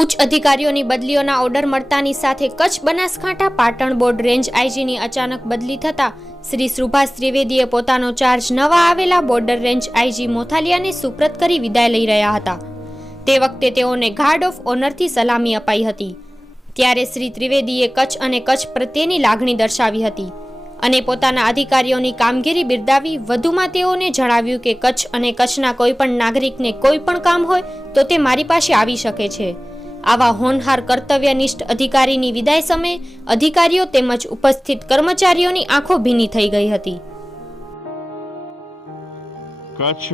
ઉચ્ચ અધિકારીઓની બદલીઓના ઓર્ડર મળતાની સાથે કચ્છ બનાસકાંઠા પાટણ બોર્ડ રેન્જ આઈજીની અચાનક બદલી થતા શ્રી સુભાષ ત્રિવેદીએ પોતાનો ચાર્જ નવા આવેલા બોર્ડર રેન્જ આઈજી મોથાલિયાને સુપ્રત કરી વિદાય લઈ રહ્યા હતા। તે વખતે તેઓને ગાર્ડ ઓફ ઓનરથી સલામી અપાઈ હતી। ત્યારે શ્રી ત્રિવેદીએ કચ્છ અને કચ્છ પ્રત્યેની લાગણી દર્શાવી હતી અને પોતાના અધિકારીઓની કામગીરી બિરદાવી વધુમાં તેઓને જણાવ્યું કે કચ્છ અને કચ્છના કોઈ પણ નાગરિકને કોઈ પણ કામ હોય તો તે મારી પાસે આવી શકે છે। આવા હોનહાર કર્તવ્યનિષ્ઠ અધિકારીની વિદાય સમયે અધિકારીઓ તેમજ ઉપસ્થિત કર્મચારીઓની આંખો ભીની થઈ ગઈ હતી। કચ્છ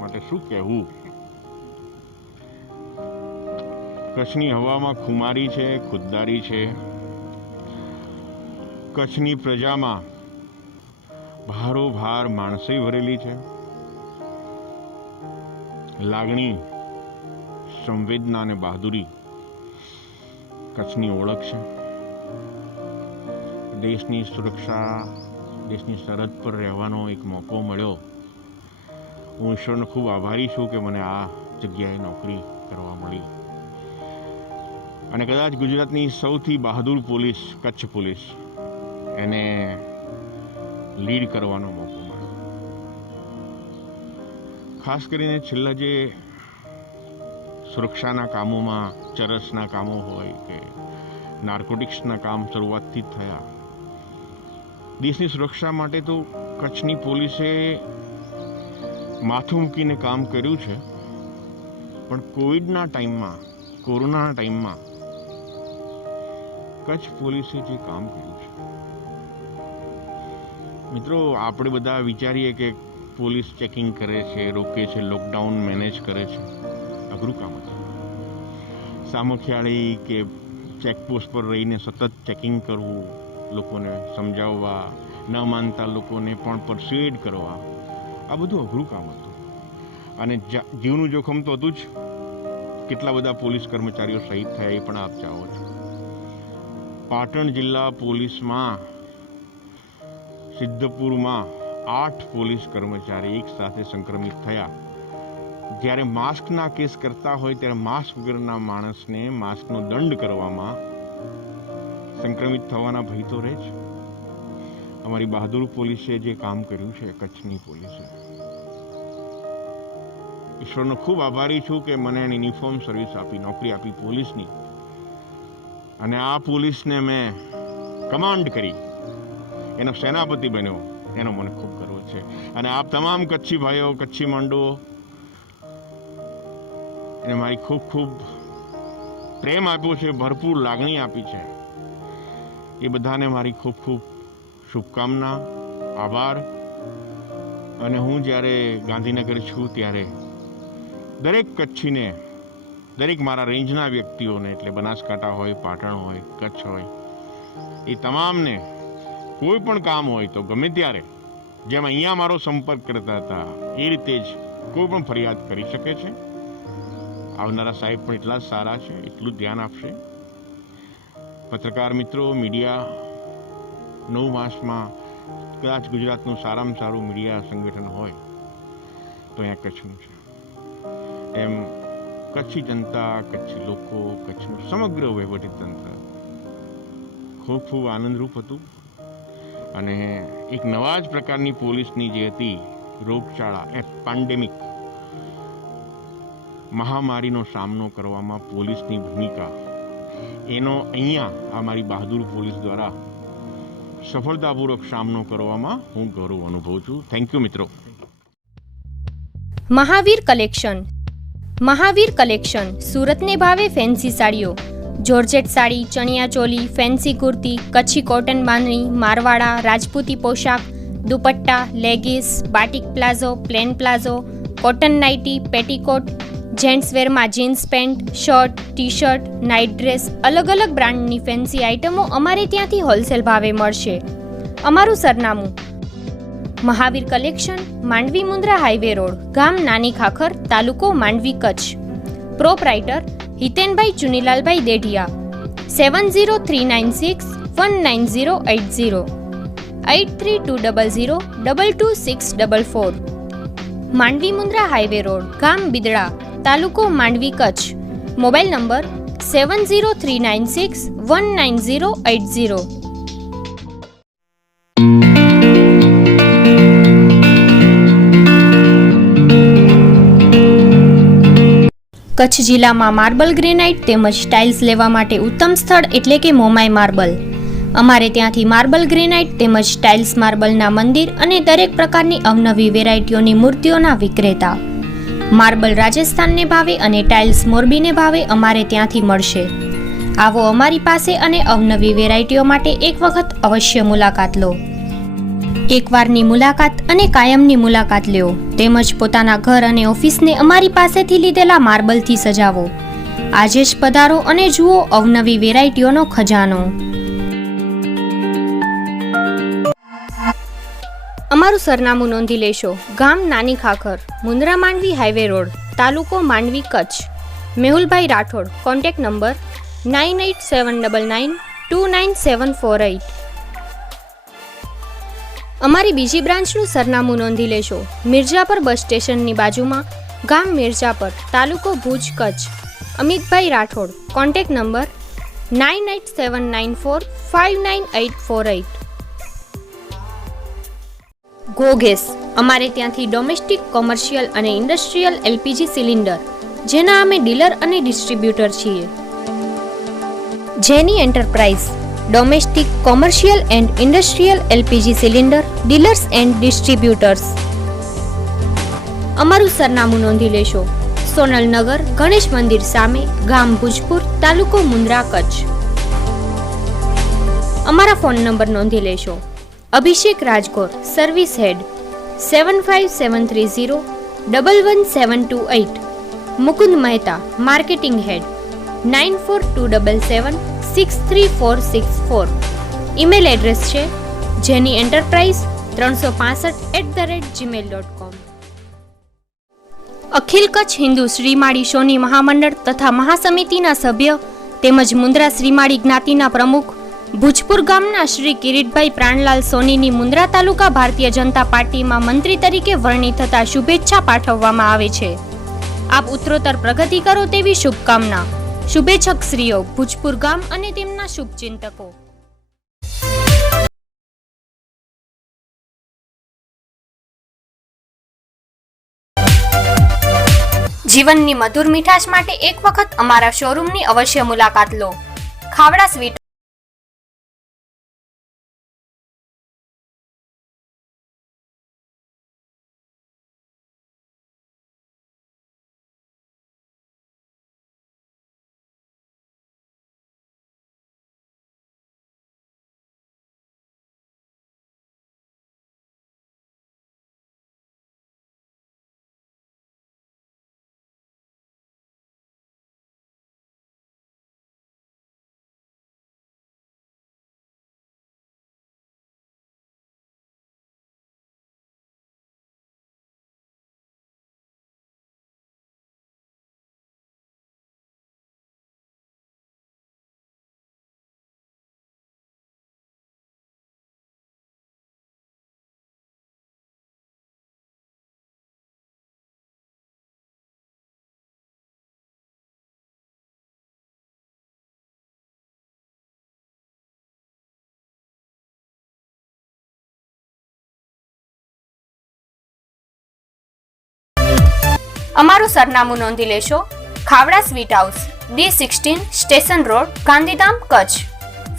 માટે શું કહેવું? કચ્છની હવામાં ખુમારી છે, ખુદદારી છે। કચ્છની પ્રજામાં ભારોભાર માણસાઈ ભરેલી છે। લાગણી, સંવેદના અને બહાદુરી કચ્છની ઓળખ છે। દેશની સુરક્ષા, દેશની સરહદ પર રહેવાનો એક મોકો મળ્યો। હું ઈશ્વરનો ખૂબ આભારી છું કે મને આ જગ્યાએ નોકરી કરવા મળી અને કદાચ ગુજરાતની સૌથી બહાદુર પોલીસ કચ્છ પોલીસ એને લીડ કરવાનો મોકો મળ્યો। ખાસ કરીને છેલ્લા જે સુરક્ષાના કામોમાં ચરસના કામો હોય કે નાર્કોટિક્સના કામ શરૂઆતથી જ થયા। દેશની સુરક્ષા માટે તો કચ્છની પોલીસે માથું મૂકીને કામ કર્યું છે, પણ કોવિડના ટાઈમમાં, કોરોનાના ટાઈમમાં કચ્છ પોલીસે જે કામ કર્યું છે, મિત્રો, આપણે બધા વિચારીએ કે પોલીસ ચેકિંગ કરે છે, રોકે છે, લોકડાઉન મેનેજ કરે છે, અઘરું કામ હતું। સામખિયાળી કે ચેકપોસ્ટ પર રહીને સતત ચેકિંગ કરવું, લોકોને સમજાવવા, ન માનતા લોકોને પણ પરસ્યુએડ કરવા, આ બધું અઘરું કામ હતું અને જીવનું જોખમ તો હતું જ। કેટલા બધા પોલીસ કર્મચારીઓ શહીદ થયા એ પણ આપ જાણો છો। પાટણ જિલ્લા પોલીસમાં સિદ્ધપુરમાં 8 પોલીસ કર્મચારી એક સાથે સંક્રમિત થયા। જ્યારે માસ્કના કેસ કરતા હોય ત્યારે માસ્ક વગરના માણસને માસ્કનો દંડ કરવામાં સંક્રમિત થવાના ભય તો રહે જ। અમારી બહાદુર પોલીસે જે કામ કર્યું છે, કચ્છની પોલીસે, ઈશ્વરનો ખૂબ આભારી છું કે મને યુનિફોર્મ સર્વિસ આપી, નોકરી આપી પોલીસની, અને આ પોલીસને મેં કમાન્ડ કરી, એનો સેનાપતિ બન્યો, એનો મને ખૂબ ગર્વ છે। અને આપ તમામ કચ્છી ભાઈઓ, કચ્છી મંડળો એને મારી ખૂબ ખૂબ પ્રેમ આપ્યો છે, ભરપૂર લાગણી આપી છે, એ બધાને મારી ખૂબ ખૂબ શુભકામના, આભાર। અને હું જ્યારે ગાંધીનગર છું ત્યારે દરેક કચ્છીને, દરેક મારા રેન્જના વ્યક્તિઓને, એટલે બનાસકાંઠા હોય, પાટણ હોય, કચ્છ હોય, એ તમામને કોઈ પણ કામ હોય તો ગમે ત્યારે જેમ અહીંયા મારો સંપર્ક કરતા હતા એ રીતે જ કોઈ પણ ફરિયાદ કરી શકે છે। આવનારા સાહેબ પણ એટલા જ સારા છે, એટલું ધ્યાન આપશે। પત્રકાર મિત્રો, મીડિયા 9 માસમાં કદાચ ગુજરાતનું સારામાં સારું મીડિયા સંગઠન હોય તો અહીંયા કચ્છનું છે। એમ કચ્છી જનતા, કચ્છી લોકો, કચ્છનું સમગ્ર વહીવટીતંત્ર ખૂબ ખૂબ આનંદરૂપ હતું અને એક નવા જ પ્રકારની પોલીસની જે હતી રોગચાળા, પેન્ડેમિક મહામારીનો સામનો કરવામાં પોલીસની ભૂમિકા, એનો અહીંયા અમારી બહાદુર પોલીસ દ્વારા સફળતાપૂર્વક સામનો કરવામાં હું ગૌરવ અનુભવું છું। થેન્ક યુ મિત્રો। મહાવીર કલેક્શન, મહાવીર કલેક્શન સુરતને ભાવે ફેન્સી સાડીઓ, georgette sari, chaniya choli, fancy kurti, Kutchi cotton bandhani, મારવાડા, રાજપૂતી પોશાક, dupatta, leggings, batik palazzo, plain palazzo, cotton nightie, petticoat, gents વેરમાં jeans pant, shirt, T shirt, night dress, અલગ અલગ બ્રાન્ડની ફેન્સી આઇટમો અમારે ત્યાંથી હોલસેલ ભાવે મળશે। અમારું સરનામું: Mahavir collection, Mandvi Mundra highway road, ગામ નાની ખાખર, તાલુકો Mandvi, Kutch. Proprietor Hitenbhai Chunilalbhai Dedhiya. 7039619080 8320022644। Mandvi Mundra highway road, ગામ બિદડા, તાલુકો માંડવી, કચ્છ। Mobile number 7039619080. કચ્છ જિલ્લામાં માર્બલ ગ્રેનાઇટ તેમજ ટાઇલ્સ લેવા માટે ઉત્તમ સ્થળ એટલે કે મોમાઈ માર્બલ. અમારે ત્યાંથી માર્બલ ગ્રેનાઇટ તેમજ ટાઇલ્સ માર્બલના મંદિર અને દરેક પ્રકારની અવનવી વેરાયટીઓની મૂર્તિઓના વિક્રેતા. માર્બલ રાજસ્થાનને ભાવે અને ટાઇલ્સ મોરબીને ભાવે અમારે ત્યાંથી મળશે. આવો અમારી પાસે અને અવનવી વેરાયટીઓ માટે એક વખત અવશ્ય મુલાકાત લો. એકવારની મુલાકાત અને કાયમની મુલાકાત લ્યો તેમજ પોતાના ઘર અને ઓફિસને અમારી પાસેથી લીધેલા માર્બલથી સજાવો. આજે જ પધારો અને જુઓ અવનવી વેરાયટીઓનો ખજાનો. અમારું સરનામું નોંધી લેશો. ગામ નાની ખાખર, મુન્દ્રા માંડવી હાઈવે રોડ, તાલુકો માંડવી, કચ્છ. મેહુલભાઈ રાઠોડ. Contact number 9879929748. અમારી બીજી બ્રાન્ચનું સરનામું નોંધી લેશો. મિર્જાપર બસ સ્ટેશનની બાજુમાં, ગામ મિર્જાપર, તાલુકો Bhuj, Kutch. Amitbhai Rathod. Contact number 9879459848. Go gas. અમારે ત્યાંથી ડોમેસ્ટિક, કોમર્શિયલ અને ઇન્ડસ્ટ્રીયલ એલપીજી સિલિન્ડર, જેના અમે ડીલર અને ડિસ્ટ્રીબ્યુટર છીએ. જેની enterprise domestic, commercial and industrial LPG cylinder dealers and distributors. અમારું સરનામું નોંધી લેશો. સોનલનગર, ગણેશ મંદિર સામે, ગામ ભુજપુર, તાલુકો મુન્દ્રા, કચ્છ. અમારા ફોન નંબર નોંધી લેશો. Abhishek Rajgor, service head 7573011728. Mukund Mehta, marketing head 9427763464. Email address છે જેની એન્ટરપ્રાઇઝ 365@gmail.com. અખિલ કચ્છ હિન્દુ શ્રીમાળી સોની મહામંડળ તથા મહાસમિતિના સભ્ય તેમજ મુન્દ્રા શ્રીમાળી જ્ઞાતિના પ્રમુખ ભુજપુર ગામના શ્રી કિરીટભાઈ પ્રાણલાલ સોનીની મુન્દ્રા તાલુકા ભારતીય જનતા પાર્ટીમાં મંત્રી તરીકે વરણી થતા શુભેચ્છા પાઠવવામાં આવે છે. આપ ઉત્તરોત્તર પ્રગતિ કરો તેવી શુભકામના. શુભેચ્છક શ્રીઓ, ભુજપુર ગામ અને તેમના શુભચિંતકો. જીવનની મધુર મીઠાશ માટે એક વખત અમારા શોરૂમની અવશ્ય મુલાકાત લો. ખાવડા સ્વીટ. અમારું સરનામું નોંધી લેશો. Khavda sweet house, D16, station road, Gandhidham, Kutch.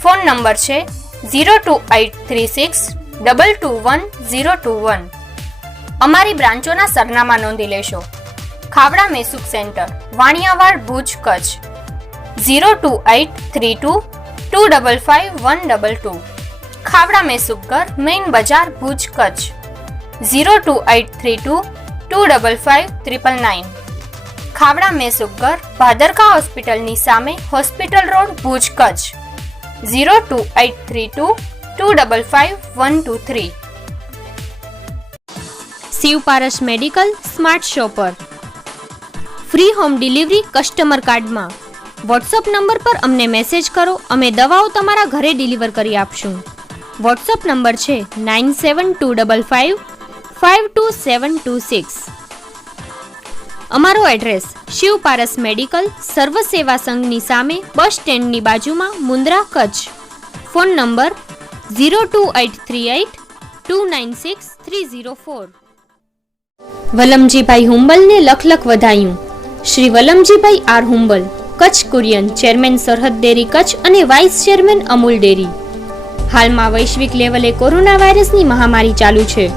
Phone number છે 02836221021. અમારી બ્રાન્ચોના સરનામા નોંધી લેશો. ખાવડા મેસુક સેન્ટર, વાણિયાવાડ, ભુજ, કચ્છ 02832255122. ખાવડા મેસુકગર, મેઇન બજાર, ભુજ, કચ્છ 02832255999. ખાવડા મેસુકગર, ભાદરકા હોસ્પિટલની સામે, hospital road, Bhuj, Kutch 02832255123. Shivparas medical smart shopper, free home delivery customer કાર્ડમાં. વોટ્સઅપ નંબર પર અમને મેસેજ કરો, અમે દવાઓ તમારા ઘરે ડિલિવર કરી આપશું. વોટ્સઅપ નંબર છે 9725552726. અમારો એડ્રેસ શિવ પારસ મેડિકલ સર્વ સેવા સંઘની સામે બસ સ્ટેન્ડની બાજુમાં મુન્દ્રા કચ્છ. Phone number 02838296304. વલમજીભાઈ હુંબલને લખ વધાયું. Shri Valamjibhai R Humbal, Kutch Kurien, chairman Sarhad dairy Kutch અને વાઇસ ચેરમેન અમૂલ ડેરી. હાલમાં વૈશ્વિક લેવલે કોરોના વાયરસની મહામારી ચાલુ છે.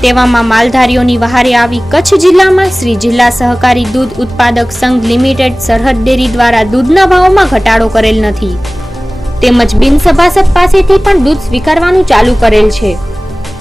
તેવામાં માલધારીઓની વહારે આવી કચ્છ જિલ્લામાં શ્રી જિલ્લા સહકારી દૂધ ઉત્પાદક સંઘ લિમિટેડ સરહદ ડેરી દ્વારા દૂધના ભાવોમાં ઘટાડો કરેલ નથી. તેમજ બિનસભાસદ પાસેથી પણ દૂધ સ્વીકારવાનું ચાલુ કરેલ છે.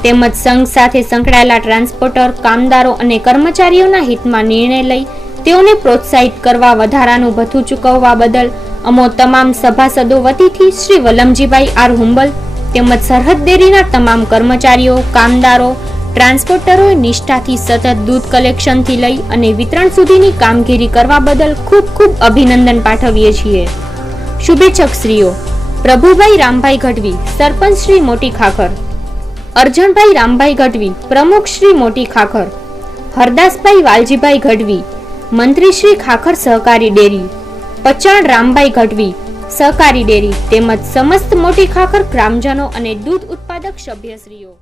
તેમજ સંઘ સાથે સંકળાયેલા ટ્રાન્સપોર્ટર, કામદારો અને કર્મચારીઓના હિતમાં નિર્ણય લઈ તેઓને પ્રોત્સાહિત કરવા વધારાનું ભથ્થું ચૂકવવા બદલ અમો તમામ સભાસદો વતીથી શ્રી વલમજીભાઈ આર હુંબલ તેમજ સરહદ ડેરીના તમામ કર્મચારીઓ, કામદારો, ટ્રાન્સપોર્ટરોએ નિષ્ઠાથી સતત દૂધ કલેક્શનથી લઈ અને વિતરણ સુધીની કામગીરી કરવા બદલ ખૂબ ખૂબ અભિનંદન પાઠવીએ છીએ. શુભેચ્છકશ્રીઓ પ્રભુભાઈ રામભાઈ ગઢવી, સરપંચ શ્રી મોટી ખાખર. અરજણભાઈ રામભાઈ ગઢવી, પ્રમુખ શ્રી મોટી ખાખર. હરદાસભાઈ વાલજીભાઈ ગઢવી, મંત્રી શ્રી ખાખર સહકારી ડેરી. પચાણ રામભાઈ ગઢવી, સહકારી ડેરી તેમજ સમસ્ત મોટી ખાખર ગ્રામજનો અને દૂધ ઉત્પાદક સભ્યશ્રીઓ.